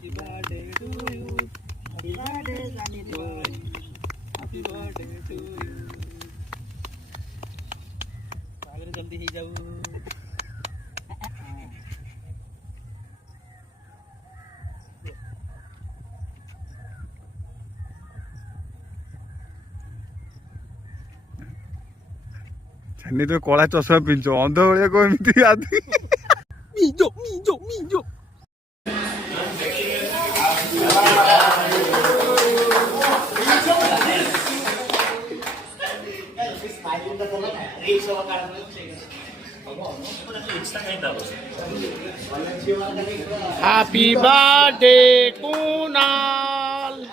Happy birthday to you. Happy birthday, Sunny boy. Happy birthday to you. आगे जल्दी ही जाओ. छन्नी तो कला चषमा पिंच अंध भाया को एमती Mizo Mizo Mizo. Happy birthday Kunal.